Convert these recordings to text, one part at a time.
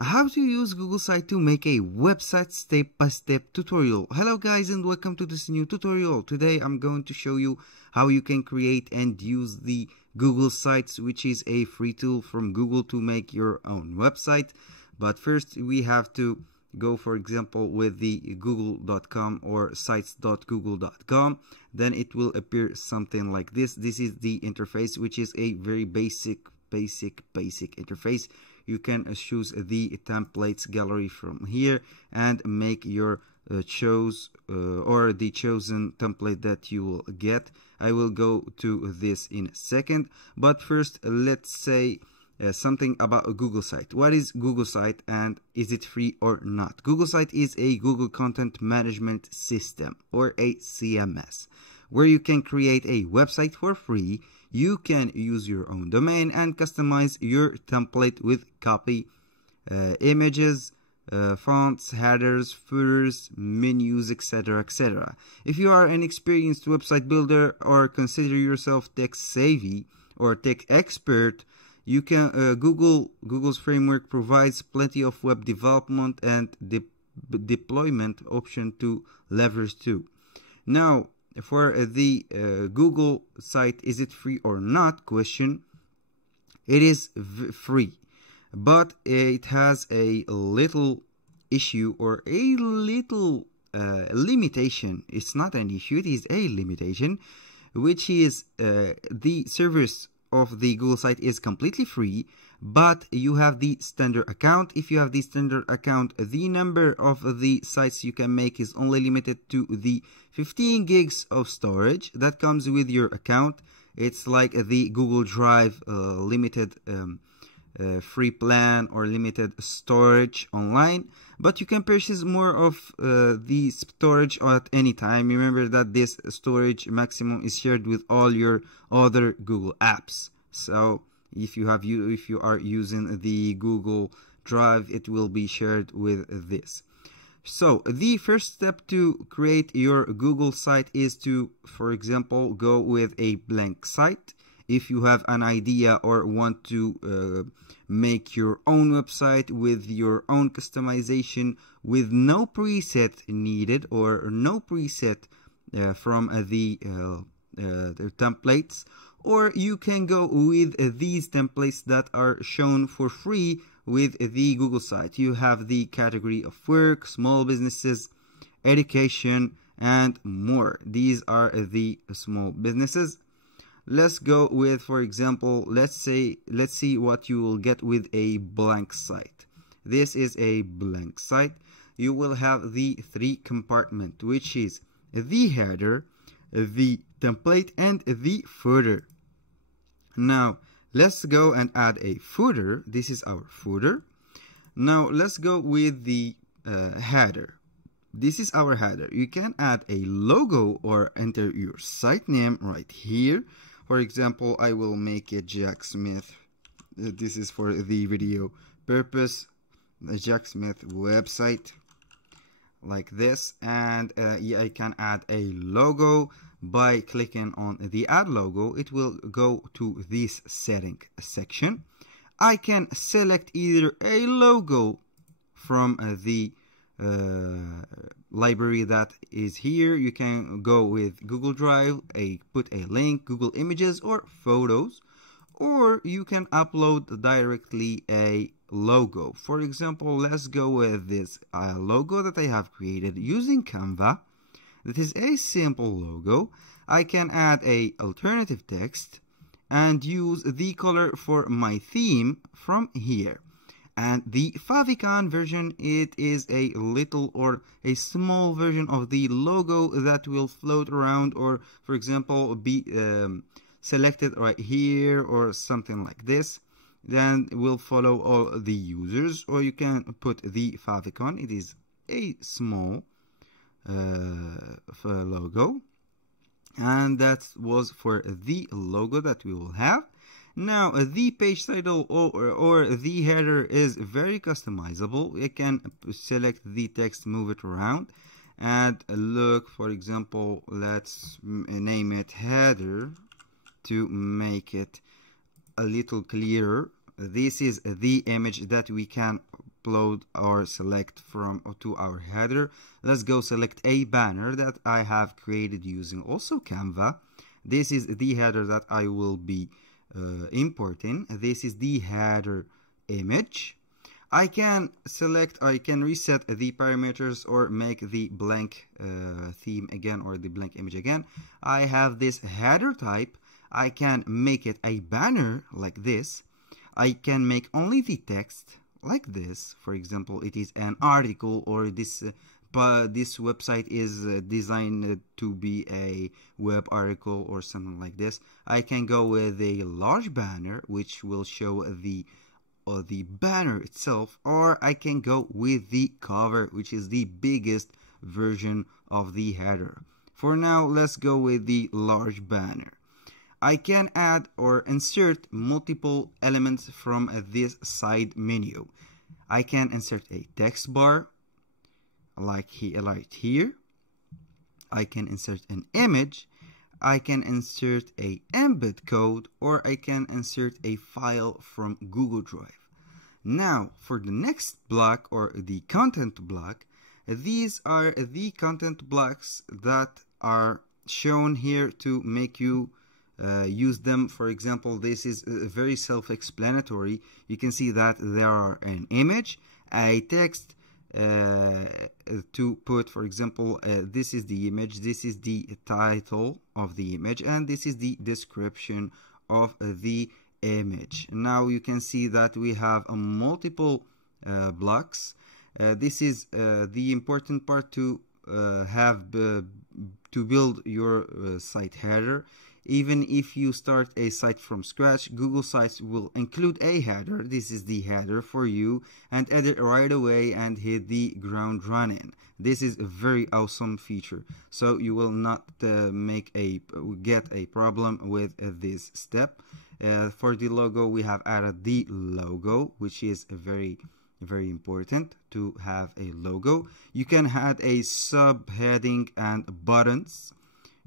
How to use Google Site to make a website step-by-step tutorial. Hello guys, and welcome to this new tutorial. Today I'm going to show you how you can create and use the Google Sites, which is a free tool from Google to make your own website. But first we have to go, for example, with the google.com or sites.google.com. Then it will appear something like this. This is the interface, which is a very basic interface. You can choose the templates gallery from here and make your choose or the chosen template that you will get. I will go to this in a second, but first let's say something about a Google Site. What is Google Site and is it free or not? Google Site is a Google Content Management System, or a CMS, where you can create a website for free. You can use your own domain and customize your template with copy, images, fonts, headers, footers, menus, etc., etc. If you are an experienced website builder or consider yourself tech savvy or tech expert, you can Google's framework provides plenty of web development and deployment option to leverage too. Now, for the Google Site, is it free or not question? It is free, but it has a little issue or a little limitation. It's not an issue, it is a limitation, which is the service of the Google Site is completely free, but you have the standard account. If you have the standard account, the number of the sites you can make is only limited to the 15 gigs of storage that comes with your account. It's like the Google Drive limited free plan or limited storage online, but you can purchase more of the storage at any time. Remember that this storage maximum is shared with all your other Google apps. So if you are using the Google Drive, it will be shared with this. So the first step to create your Google Site is to, for example, go with a blank site. If you have an idea or want to make your own website with your own customization with no preset needed or no preset from the templates, or you can go with these templates that are shown for free with the Google Site. You have the category of work, small businesses, education, and more. These are the small businesses. Let's go with, for example, let's see what you will get with a blank site. This is a blank site. You will have the three compartments, which is the header, the template, and the footer. Now let's go and add a footer. This is our footer. Now let's go with the header. This is our header. You can add a logo or enter your site name right here. For example, I will make it Jack Smith. This is for the video purpose. The Jack Smith website, like this. And I can add a logo by clicking on the add logo. It will go to this setting section. I can select either a logo from the library that is here. You can go with Google Drive, put a link, Google Images, or Photos, or you can upload directly a logo. For example, let's go with this logo that I have created using Canva. That is a simple logo. I can add a alternative text and use the color for my theme from here. And the favicon version, it is a little or a small version of the logo that will float around, or for example be selected right here or something like this. Then will follow all the users, or you can put the favicon. It is a small logo, and that was for the logo that we will have. Now the page title or the header is very customizable. You can select the text, move it around, and look, for example, let's name it header to make it a little clearer. This is the image that we can upload or select from to our header. Let's go select a banner that I have created using also Canva. This is the header that I will be importing. This is the header image. I can reset the parameters or make the blank theme again or the blank image again. I have this header type. I can make it a banner like this. I can make only the text like this. For example, it is an article, or this website is designed to be a web article or something like this. I can go with a large banner which will show the banner itself, or I can go with the cover, which is the biggest version of the header. For now, let's go with the large banner. I can add or insert multiple elements from this side menu. I can insert a text bar like here. I can insert an image. I can insert a embed code, or I can insert a file from Google Drive. Now for the next block, or the content block, these are the content blocks that are shown here to make you use them. For example, this is very self-explanatory. You can see that there are an image, a text to put, for example, this is the image, this is the title of the image, and this is the description of the image. Now you can see that we have multiple blocks. This is the important part to to build your site header. Even if you start a site from scratch, Google Sites will include a header. This is the header for you, and edit right away and hit the ground running. This is a very awesome feature, so you will not get a problem with this step. For the logo, we have added the logo, which is very important to have a logo. You can add a subheading and buttons.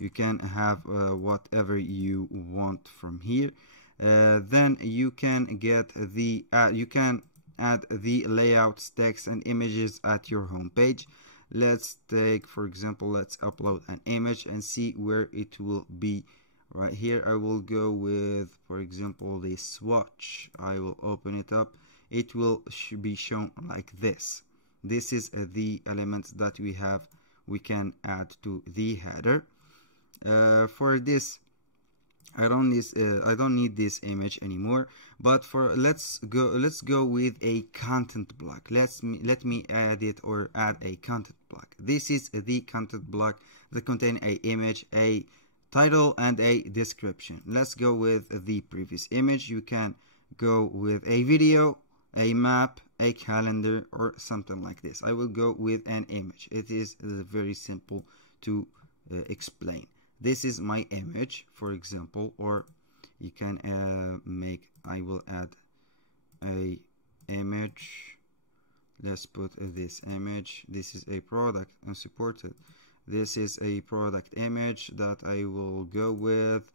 You can have whatever you want from here. Then you can get the you can add the layouts, text, and images at your home page. Let's take, for example, let's upload an image and see where it will be. Right here, I will go with, for example, the swatch. I will open it up. It will be shown like this. This is the elements that we can add to the header. For this, I don't need this image anymore. But let's go with a content block. Let me add a content block. This is the content block that contains a image, a title, and a description. Let's go with the previous image. You can go with a video, a map, a calendar, or something like this. I will go with an image. It is very simple to explain. This is my image, for example, or you can I will add a image. Let's put this image. This is a product unsupported. This is a product image that I will go with.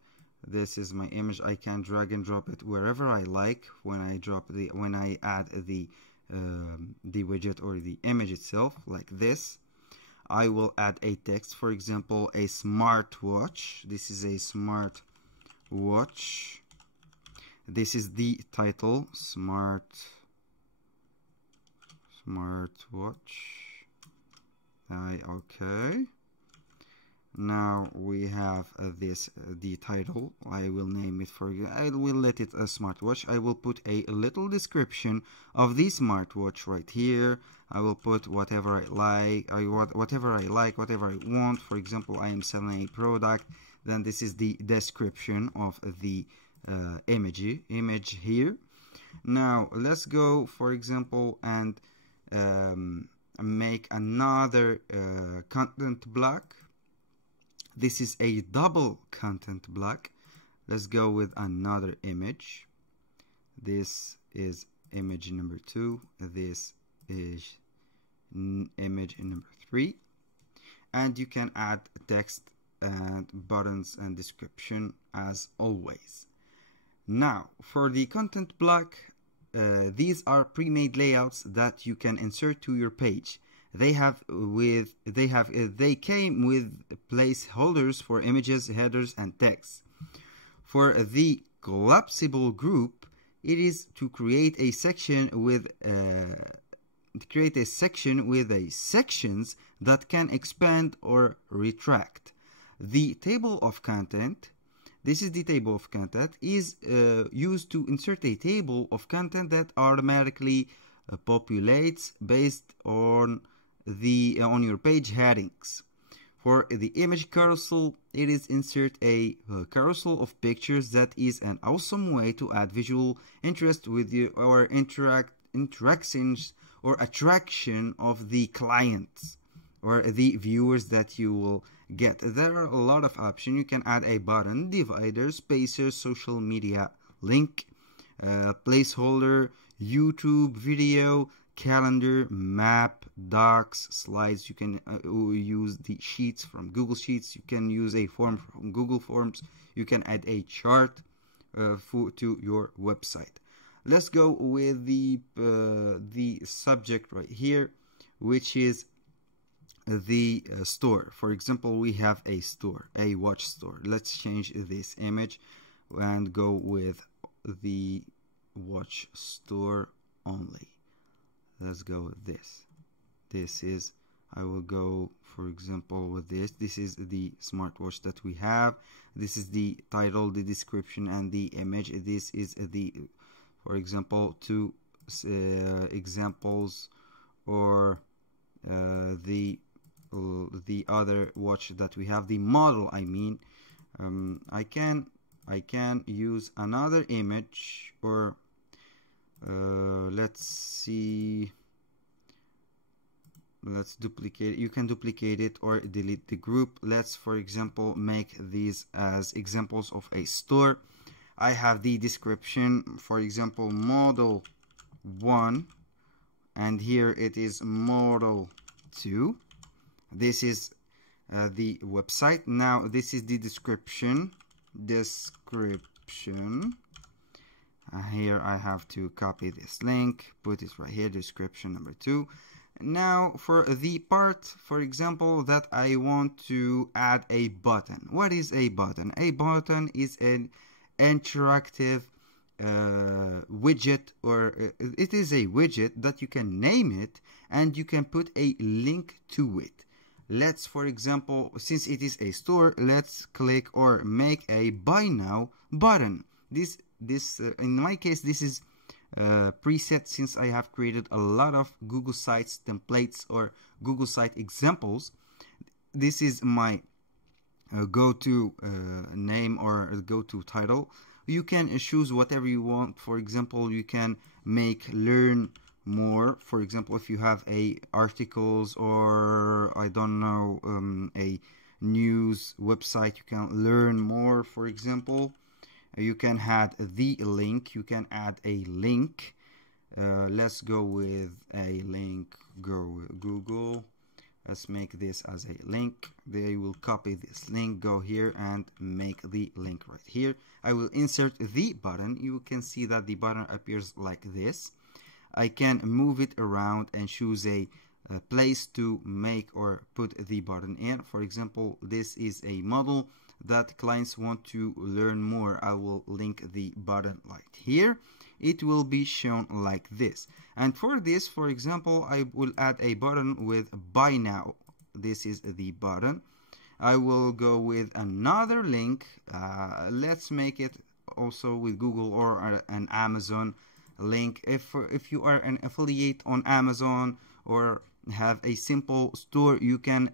This is my image. I can drag and drop it wherever I like when I add the widget or the image itself, like this. I will add a text, for example, a smartwatch. This is a smartwatch. This is the title, smartwatch. Okay. Now we have the title. I will name it I will let it a smartwatch. I will put a little description of the smartwatch right here. I will put whatever I like, whatever I want. For example, I am selling a product. Then this is the description of the image here. Now let's go, for example, and make another content block. This is a double content block. Let's go with another image. This is image number 2. This is image number 3. And you can add text and buttons and description as always. Now for the content block, these are pre-made layouts that you can insert to your page. They came with placeholders for images, headers, and text. For the collapsible group, it is to create a section with sections that can expand or retract. The table of content. This is the table of content, is used to insert a table of content that automatically populates based on your page headings. For the image carousel, it is insert a carousel of pictures that is an awesome way to add visual interest with or interactions or attraction of the clients or the viewers that you will get. There are a lot of options. You can add a button, divider, spacer, social media link, placeholder, YouTube video, calendar, map, docs, slides. You can use the sheets from Google Sheets. You can use a form from Google Forms. You can add a chart to your website. Let's go with the subject right here, which is the store. For example, we have a store, a watch store. Let's change this image and go with the watch store only. Let's go with this. This is, I will go for example with this. This is the smartwatch that we have. This is the title, the description, and the image. This is the, for example, two examples, or the other watch that we have, the model, I mean. I can use another image, or let's see, let's duplicate. You can duplicate it or delete the group. Let's, for example, make these as examples of a store. I have the description, for example, model 1, and here it is model 2. This is the website. Now this is the description. Here I have to copy this link, put it right here, description number 2. Now for the part, for example, that I want to add a button. What is a button? A button is an interactive widget, or it is a widget that you can name it and you can put a link to it. Let's, for example, since it is a store, let's click or make a buy now button. This in my case, this is preset, since I have created a lot of Google Sites templates or Google Site examples. This is my go-to name or go-to title. You can choose whatever you want. For example, you can make learn more. For example, if you have a articles, or I don't know, a news website, you can learn more. For example, you can add the link. You can add a link. Let's go with a link. Go with Google. Let's make this as a link. They will copy this link, go here and make the link right here. I will insert the button. You can see that the button appears like this. I can move it around and choose a place to make or put the button in. For example, this is a model that clients want to learn more. I will link the button right here. It will be shown like this. And for this, for example, I will add a button with buy now. This is the button. I will go with another link. Let's make it also with Google or an Amazon link. If you are an affiliate on Amazon or have a simple store, you can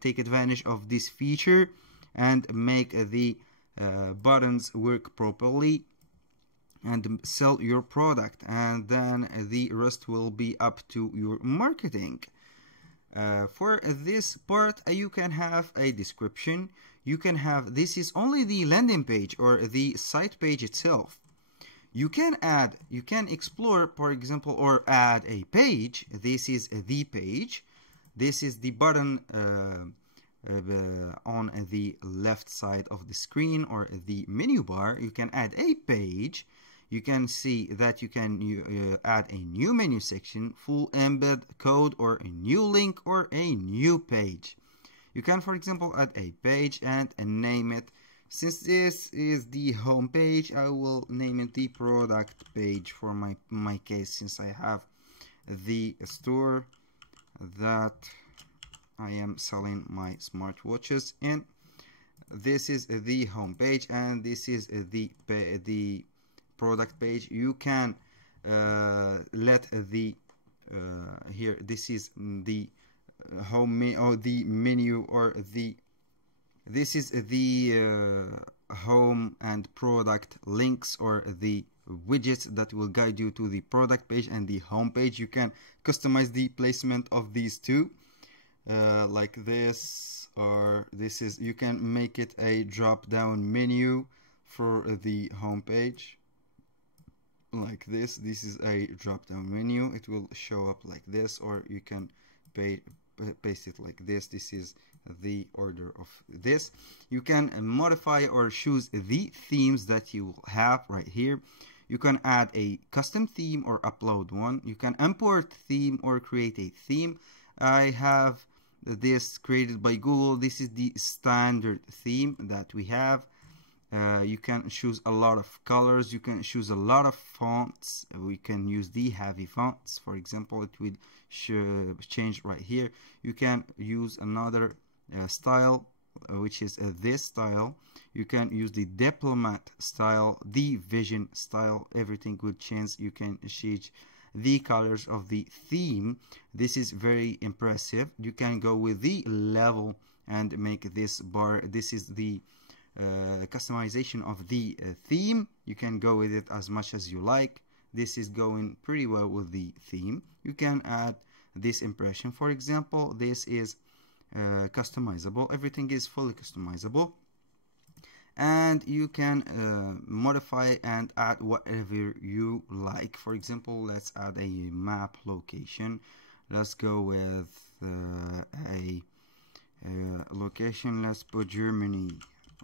take advantage of this feature and make the buttons work properly and sell your product, and then the rest will be up to your marketing. For this part, you can have a description. You can have, this is only the landing page or the site page itself. You can add, you can explore, for example, or add a page. This is the page. This is the button on the left side of the screen or the menu bar. You can add a page. you can see that you can add a new menu section, full embed code, or a new link, or a new page. You can, for example, add a page and name it. Since this is the home page, I will name it the product page for my case, since I have the store that I am selling my smartwatches in. This is the home page, and this is the product page. You can let the here, this is the home or the menu, or this is the home and product links, or the widgets that will guide you to the product page and the home page. You can customize the placement of these two, like this, or this is, you can make it a drop down menu for the home page, like this. This is a drop down menu, it will show up like this, or you can paste it like this. This is the order of this. You can modify or choose the themes that you have right here. You can add a custom theme or upload one. You can import theme or create a theme. I have this created by Google. This is the standard theme that we have. You can choose a lot of colors, you can choose a lot of fonts. We can use the heavy fonts, for example. It will change right here. You can use another style, which is this style. You can use the diplomat style, the vision style. Everything will change. You can change the colors of the theme. This is very impressive. You can go with the level and make this bar. This is the customization of the theme. You can go with it as much as you like. This is going pretty well with the theme. You can add this impression, for example. This is customizable. Everything is fully customizable, and you can modify and add whatever you like. For example, let's add a map location. Let's go with a location. Let's put Germany.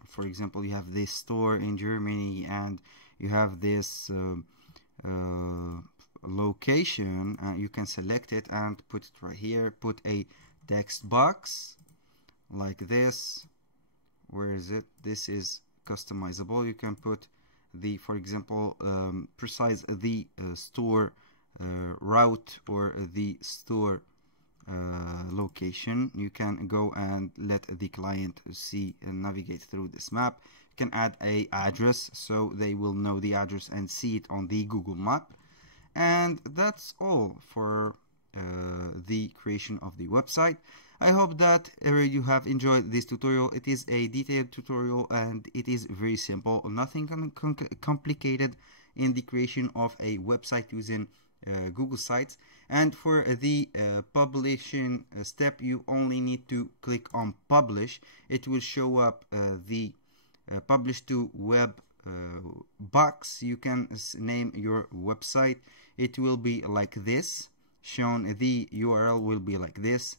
For example, you have this store in Germany, and you have this location. You can select it and put it right here. Put a text box like this. Where is it? This is customizable. You can put the, for example, precise the store route, or the store location. You can go and let the client see and navigate through this map. You can add a address, so they will know the address and see it on the Google map. And that's all for the creation of the website. I hope that you have enjoyed this tutorial. It is a detailed tutorial, and it is very simple, nothing complicated in the creation of a website using Google Sites. And for the publishing step, you only need to click on publish. It will show up the publish to web box. You can name your website. It will be like this, shown. The URL will be like this.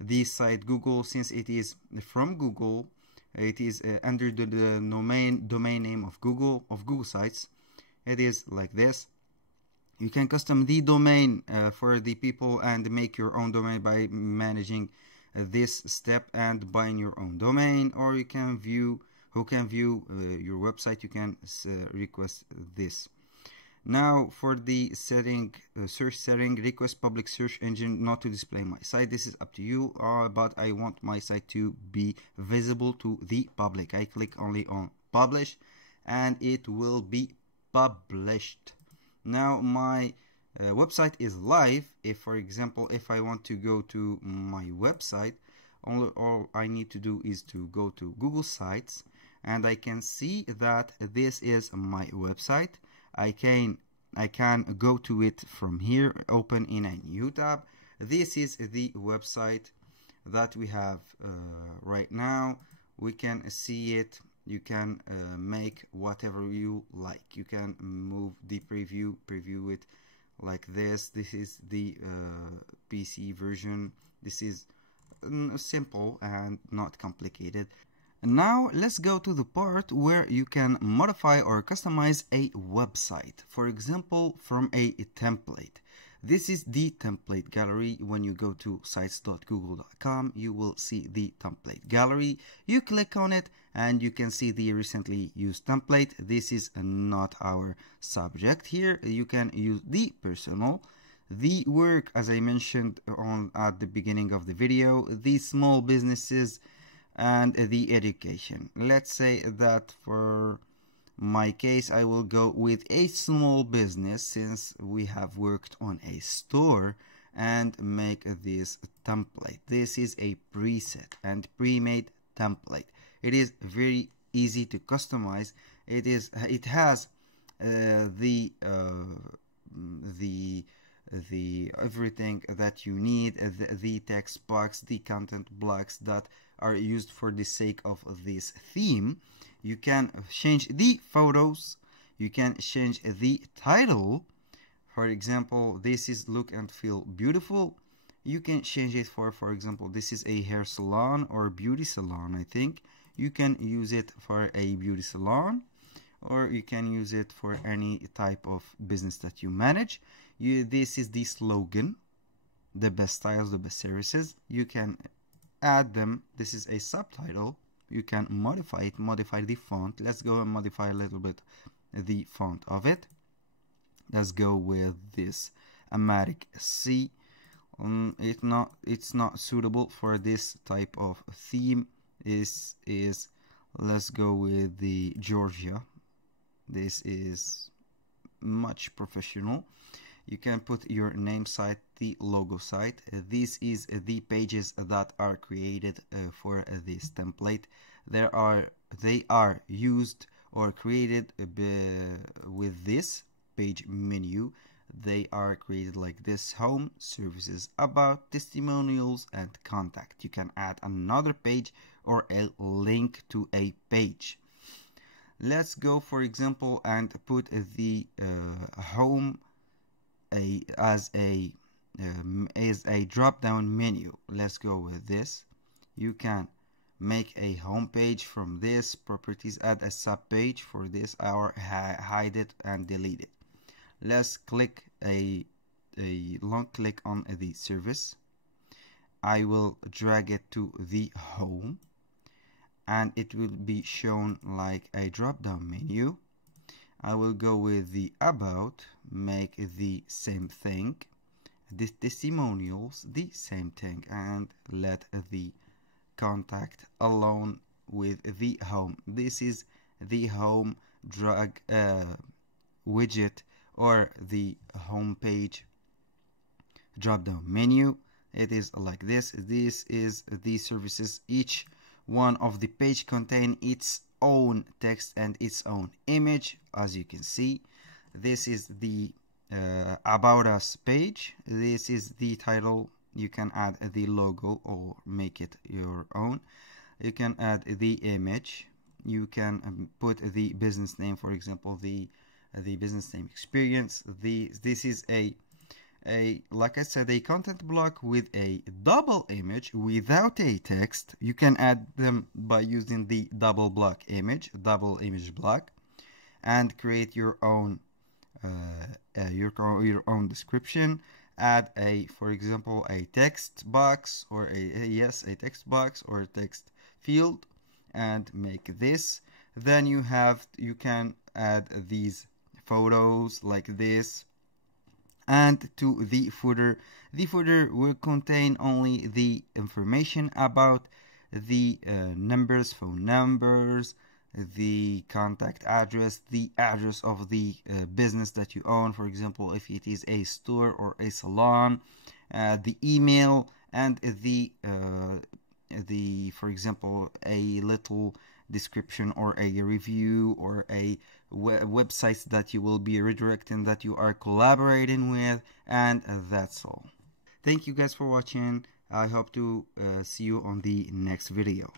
The site Google, since it is from Google, it is under the domain name of Google Sites. It is like this. You can custom the domain for the people and make your own domain by managing this step and buying your own domain, or you can view your website. You can request this. Now for the setting, search setting, request public search engine not to display my site. This is up to you, but I want my site to be visible to the public. I click only on publish, and it will be published. Now my website is live. If, for example, if I want to go to my website, all I need to do is to go to Google Sites, and I can see that this is my website. I can go to it from here, open in a new tab. This is the website that we have right now. We can see it. You can make whatever you like. You can move the preview it like this. This is the PC version. This is simple and not complicated. Now let's go to the part where you can modify or customize a website, for example from a template. This is the template gallery. When you go to sites.google.com, you will see the template gallery. You click on it and you can see the recently used template. This is not our subject here. You can use the personal, the work, as I mentioned at the beginning of the video, the small businesses, and the education. Let's say that for my case I will go with a small business, since we have worked on a store, and make this template. This is a preset and pre-made template. It is very easy to customize. It has the everything that you need, the text box, the content blocks that are used for the sake of this theme. You can change the photos, you can change the title. For example, this is look and feel beautiful. You can change it for example, this is a hair salon or beauty salon. I think you can use it for a beauty salon, or you can use it for any type of business that you manage. This is the slogan, the best styles, the best services. You can add them. This is a subtitle. You can modify it, modify the font. Let's go and modify a little bit the font of it. Let's go with this Amatic C. It's not suitable for this type of theme. This is, let's go with the Georgia. This is much professional. You can put your name site, the logo site. This is the pages that are created for this template. They are used or created with this page menu. They are created like this: home, services, about, testimonials, and contact. You can add another page or a link to a page. Let's go, for example, and put the home as a drop-down menu. Let's go with this. You can make a home page from this, properties, add a sub page for this, or hide it and delete it. Let's click a long click on the service. I will drag it to the home and it will be shown like a drop-down menu. I will go with the about, make the same thing, the testimonials, the same thing, and let the contact alone with the home. This is the home drag widget or the home page drop-down menu. It is like this. This is the services. Each one of the page contain its own text and its own image. As you can see, this is the about us page. This is the title. You can add the logo or make it your own. You can add the image. You can put the business name, for example, the business name experience. This is a like I said, a content block with a double image without a text. You can add them by using the double image block, and create your own description. Add for example, a text box or a text box or a text field, and make this. Then you can add these photos like this. And to the footer will contain only the information about the numbers, phone numbers, the contact address, the address of the business that you own, for example, if it is a store or a salon, the email, and for example, a little description or a review or a websites that you will be redirecting, that you are collaborating with, and that's all. Thank you guys for watching. I hope to see you on the next video.